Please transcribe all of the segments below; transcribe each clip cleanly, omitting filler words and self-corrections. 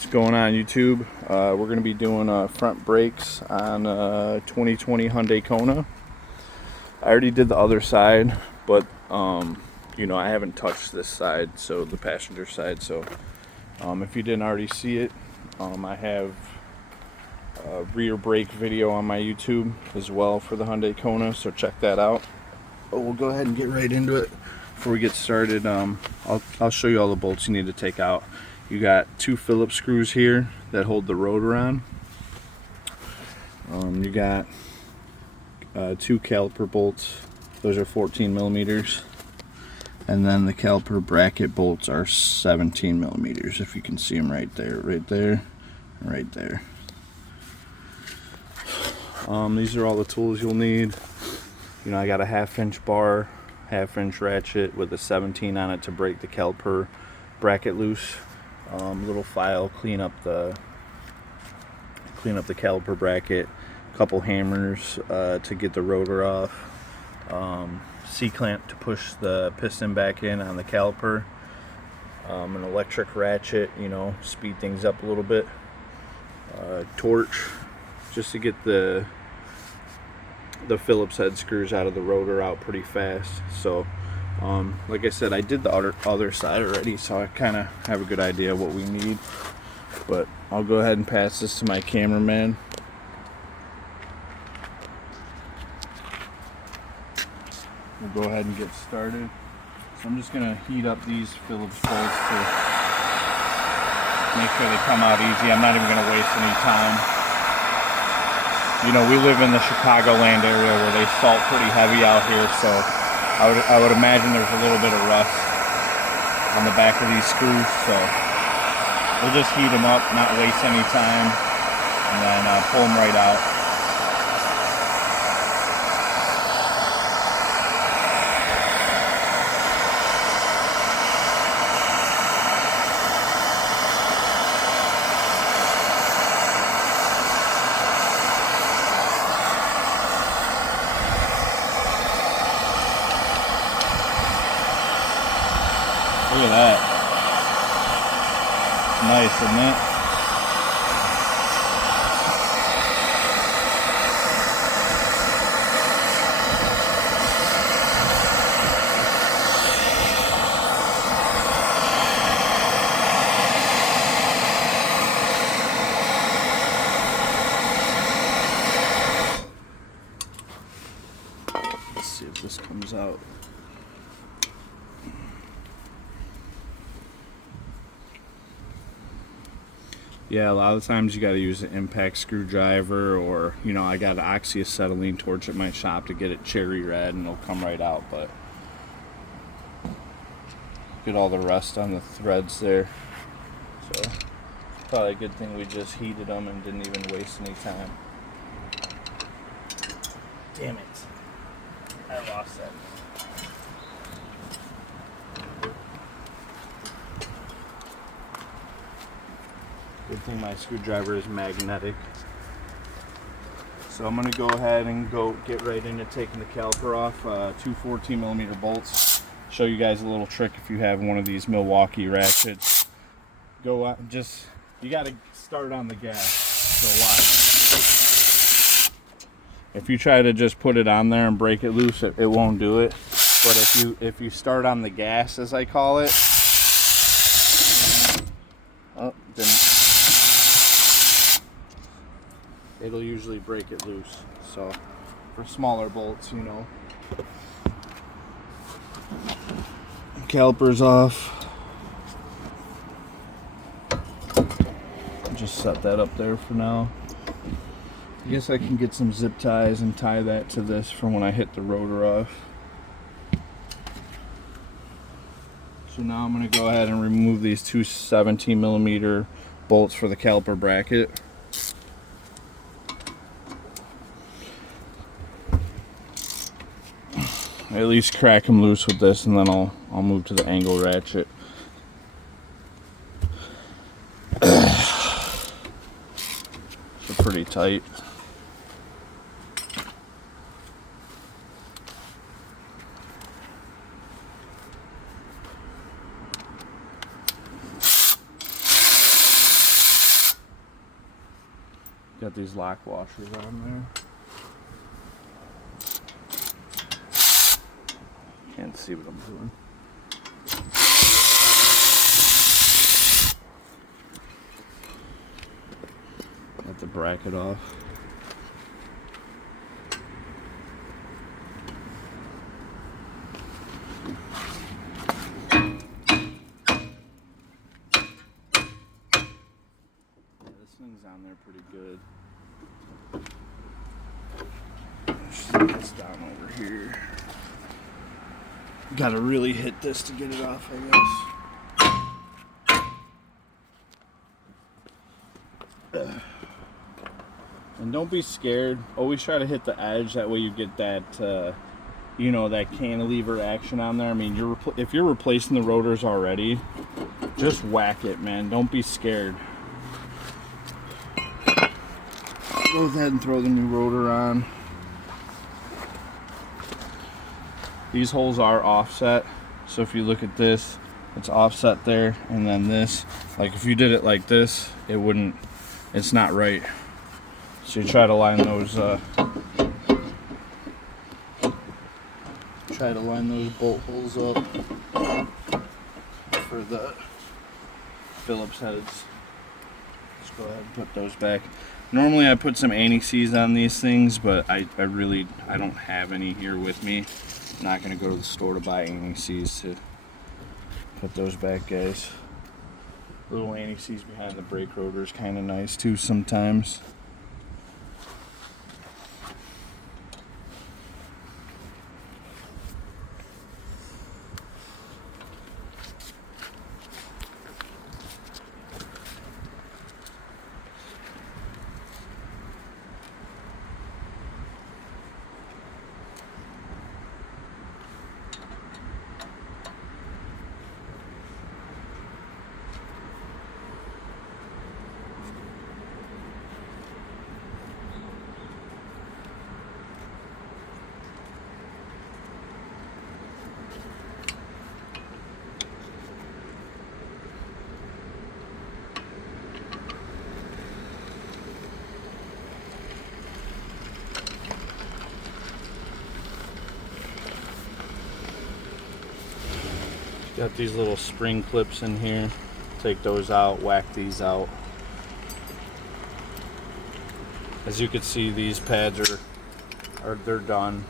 What's going on, YouTube? We're going to be doing front brakes on 2020 Hyundai Kona. I already did the other side, but you know, I haven't touched this side, so the passenger side. So if you didn't already see it, I have a rear brake video on my YouTube as well for the Hyundai Kona, so check that out. But we'll go ahead and get right into it. Before we get started, I'll show you all the bolts you need to take out. You got 2 Phillips screws here that hold the rotor on. You got 2 caliper bolts. Those are 14 millimeters. And then the caliper bracket bolts are 17 millimeters. If you can see them right there, right there, right there. These are all the tools you'll need. You know, I got a 1/2-inch bar, 1/2-inch ratchet with a 17 on it to break the caliper bracket loose. Little file, clean up the caliper bracket, a couple hammers to get the rotor off, C-clamp to push the piston back in on the caliper, an electric ratchet, you know, speed things up a little bit, torch just to get the Phillips head screws out of the rotor out pretty fast. So like I said, I did the other side already, so I kind of have a good idea of what we need. But I'll go ahead and pass this to my cameraman. We'll go ahead and get started. So I'm just going to heat up these Phillips bolts to make sure they come out easy. I'm not even going to waste any time. You know, we live in the Chicagoland area where they salt pretty heavy out here, so I would imagine there's a little bit of rust on the back of these screws, so we'll just heat them up, not waste any time, and then pull them right out. Look at that. Nice, isn't it? Let's see if this comes out. Yeah, a lot of times you got to use an impact screwdriver, or, you know, I got an oxyacetylene torch at my shop to get it cherry red and it'll come right out. But get all the rust on the threads there. So it's probably a good thing we just heated them and didn't even waste any time. Damn it, I lost that. Good thing my screwdriver is magnetic. So I'm going to go ahead and get right into taking the caliper off. 2 14 millimeter bolts. Show you guys a little trick if you have one of these Milwaukee ratchets. Go out, you got to start on the gas. So watch. If you try to just put it on there and break it loose, it won't do it. But if you start on the gas, as I call it, it'll usually break it loose. So for smaller bolts, you know. Calipers off. Just set that up there for now. I guess I can get some zip ties and tie that to this for when I hit the rotor off. So now I'm going to go ahead and remove these 2 17 millimeter bolts for the caliper bracket. At least crack them loose with this, and then I'll move to the angle ratchet. They're pretty tight. Got these lock washers on there. Can't see what I'm doing. Got the bracket off. This thing's on there pretty good. Set this down over here. Gotta really hit this to get it off, I guess. And don't be scared. Always try to hit the edge. That way you get that, you know, that cantilever action on there. I mean, if you're replacing the rotors already, just whack it, man. Don't be scared. Go ahead and throw the new rotor on. These holes are offset, so if you look at this, it's offset there, and then this, like if you did it like this, it wouldn't, it's not right. So you try to line those bolt holes up for the Phillips heads. Let's go ahead and put those back. Normally I put some anti-seize on these things, but I don't have any here with me. I'm not going to go to the store to buy anti-seize to put those back, guys. Little anti-seize behind the brake rotor is kind of nice too sometimes. Got these little spring clips in here. Take those out, whack these out. As you can see, these pads they're done.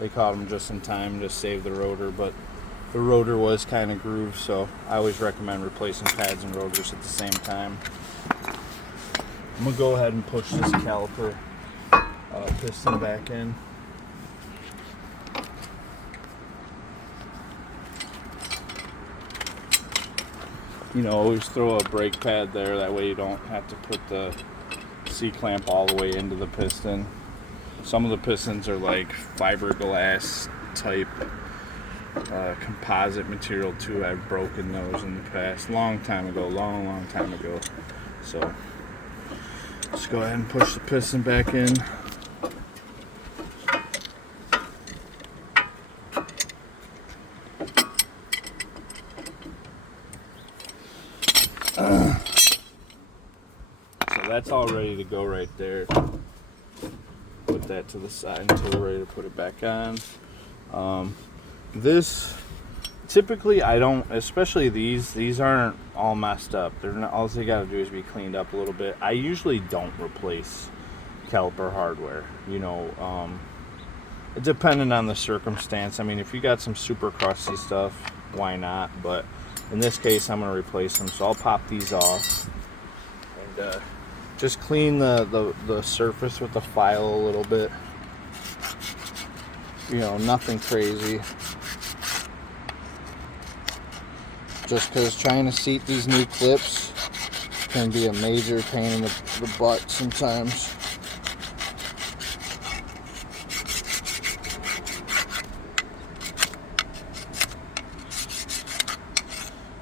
They caught them just in time to save the rotor, but the rotor was kind of grooved, so I always recommend replacing pads and rotors at the same time. I'm gonna go ahead and push this caliper piston back in. You know, always throw a brake pad there, that way you don't have to put the C-clamp all the way into the piston. Some of the pistons are like fiberglass type composite material too. I've broken those in the past, long time ago. So let's go ahead and push the piston back in. So that's all ready to go right there. Put that to the side until we're ready to put it back on. This typically I don't, especially these aren't all messed up. They're not, all they gotta do is be cleaned up a little bit. I usually don't replace caliper hardware, you know, depending on the circumstance. I mean, if you got some super crusty stuff, why not? But in this case, I'm gonna replace them, so I'll pop these off and just clean the surface with the file a little bit. You know, nothing crazy. Just because trying to seat these new clips can be a major pain in the butt sometimes.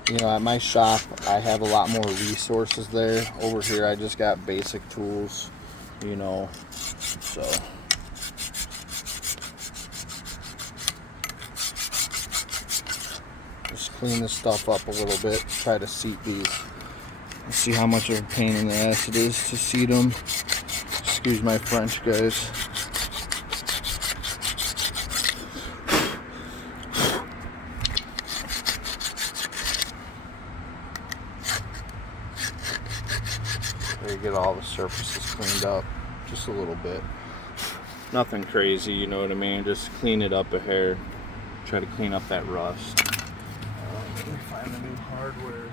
You know, at my shop, I have a lot more resources there. Over here, I just got basic tools, you know, so. Just clean this stuff up a little bit, try to seat these See how much of a pain in the ass it is to seat them. Excuse my French, guys. There you get all the surfaces cleaned up, just a little bit. Nothing crazy, you know what I mean? Just clean it up a hair. Try to clean up that rust. Let me find the new hardware.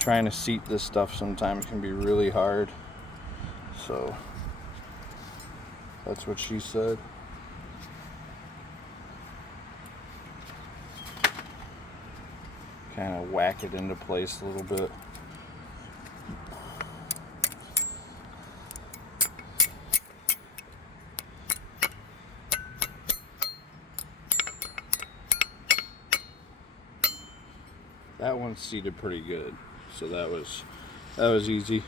Trying to seat this stuff sometimes can be really hard. So that's what she said. Kind of whack it into place a little bit. That one's seated pretty good, so that was easy.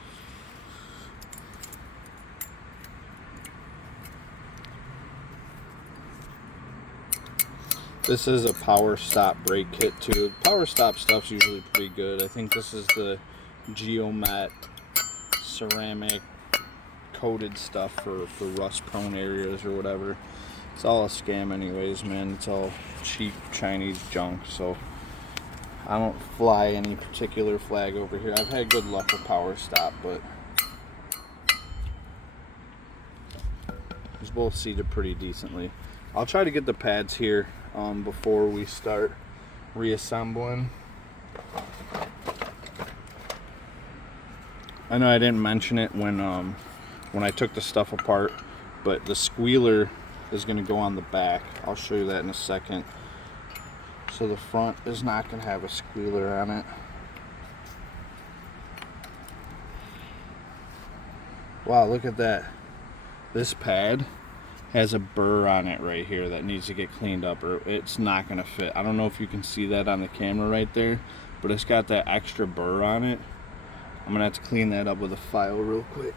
This is a power stop brake kit too. Power stop stuff's usually pretty good. I think this is the Geomat ceramic coated stuff for rust prone areas or whatever. It's all a scam anyways, man. It's all cheap Chinese junk, so I don't fly any particular flag over here. I've had good luck with power stop, but these both seated pretty decently. I'll try to get the pads here before we start reassembling. I know I didn't mention it when I took the stuff apart, but the squealer is going to go on the back. I'll show you that in a second. So the front is not going to have a squealer on it. Wow, look at that. This pad has a burr on it right here that needs to get cleaned up, or it's not going to fit. I don't know if you can see that on the camera right there, but it's got that extra burr on it. I'm going to have to clean that up with a file real quick.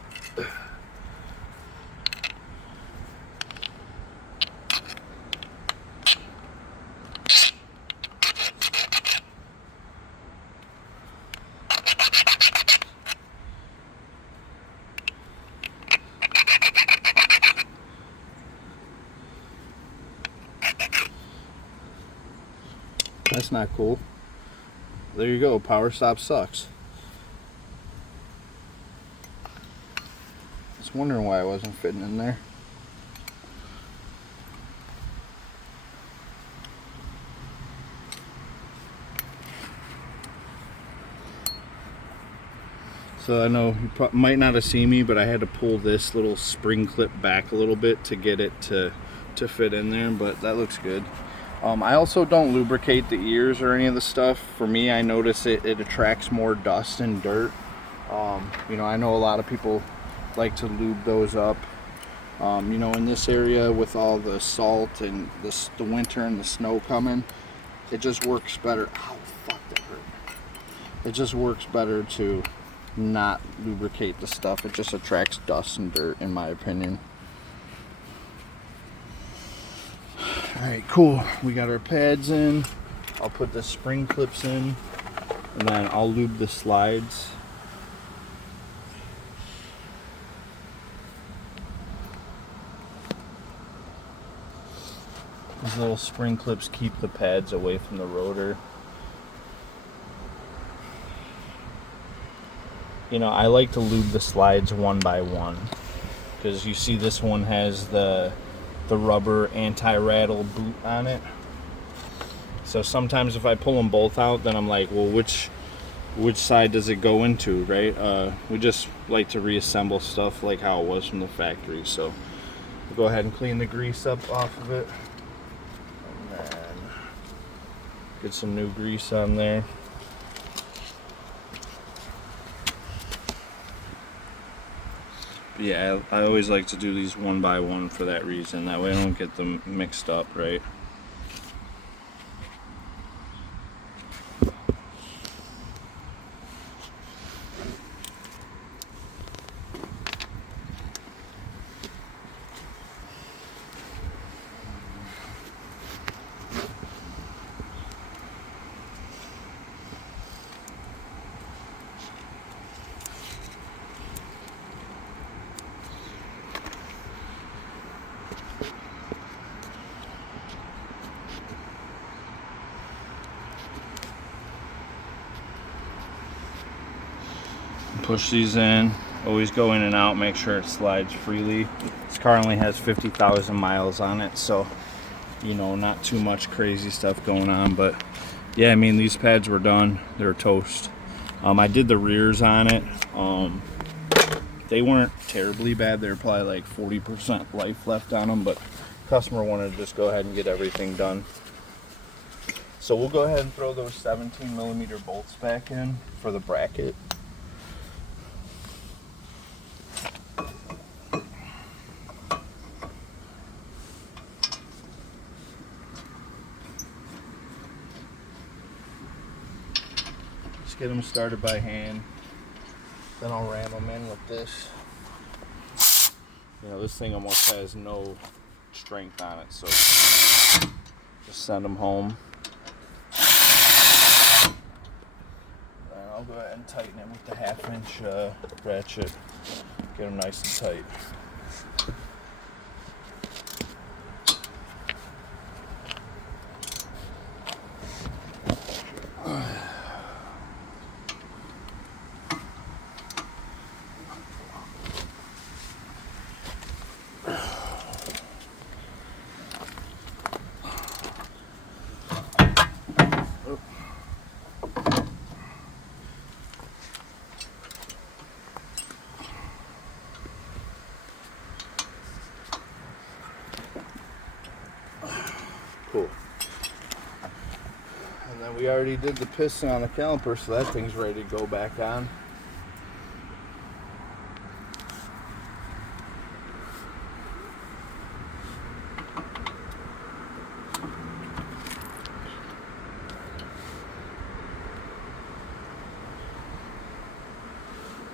That's not cool. There you go. Power stop sucks. I was wondering why I wasn't fitting in there. So I know you might not have seen me, but I had to pull this little spring clip back a little bit to get it to fit in there, but that looks good. I also don't lubricate the ears or any of the stuff. For me, I notice it attracts more dust and dirt. You know, I know a lot of people like to lube those up. You know, in this area with all the salt and the winter and the snow coming, it just works better. Ow, fuck, that hurt. It just works better to not lubricate the stuff. It just attracts dust and dirt, in my opinion. Alright, cool. We got our pads in. I'll put the spring clips in, and then I'll lube the slides. These little spring clips keep the pads away from the rotor. You know, I like to lube the slides one by one, because you see this one has the rubber anti-rattle boot on it. So sometimes if I pull them both out, then I'm like, well, which side does it go into, right? We just like to reassemble stuff like how it was from the factory. So we'll go ahead and clean the grease up off of it, and then get some new grease on there. Yeah, I always like to do these one by one for that reason. That way I don't get them mixed up, right? push these in, always go in and out, make sure it slides freely. This car only has 50,000 miles on it, so you know, not too much crazy stuff going on. But yeah, I mean, these pads were done, they're toast. I did the rears on it. They weren't terribly bad. They were probably like 40% life left on them, but customer wanted to just go ahead and get everything done. So we'll go ahead and throw those 17mm bolts back in for the bracket. Just get them started by hand. Then I'll ram them in with this. You know, this thing almost has no strength on it, so just send them home. And I'll go ahead and tighten it with the 1/2" ratchet. Get them nice and tight. Cool. And then we already did the piston on the caliper, so that thing's ready to go back on.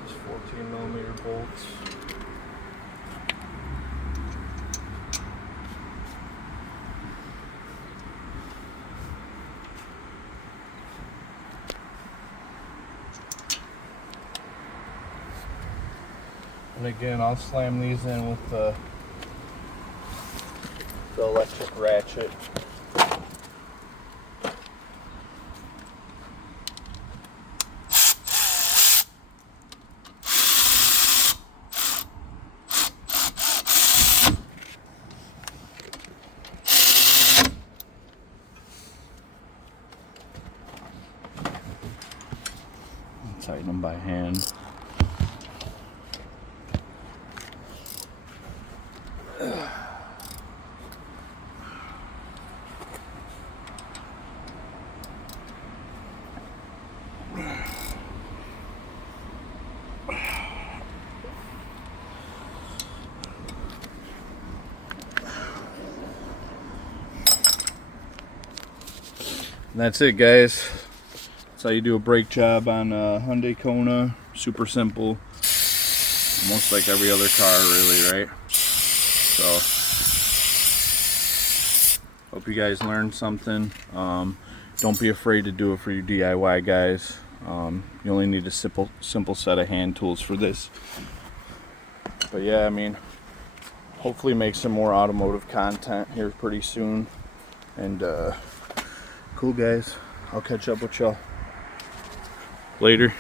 Just 14mm bolts. And again, I'll slam these in with the electric ratchet. Tighten them by hand. And that's it, guys. That's how you do a brake job on a Hyundai Kona. Super simple. Almost like every other car, really, right? So, hope you guys learned something. Don't be afraid to do it for your DIY, guys. You only need a simple set of hand tools for this. But yeah, I mean, hopefully make some more automotive content here pretty soon. And cool, guys. I'll catch up with y'all later.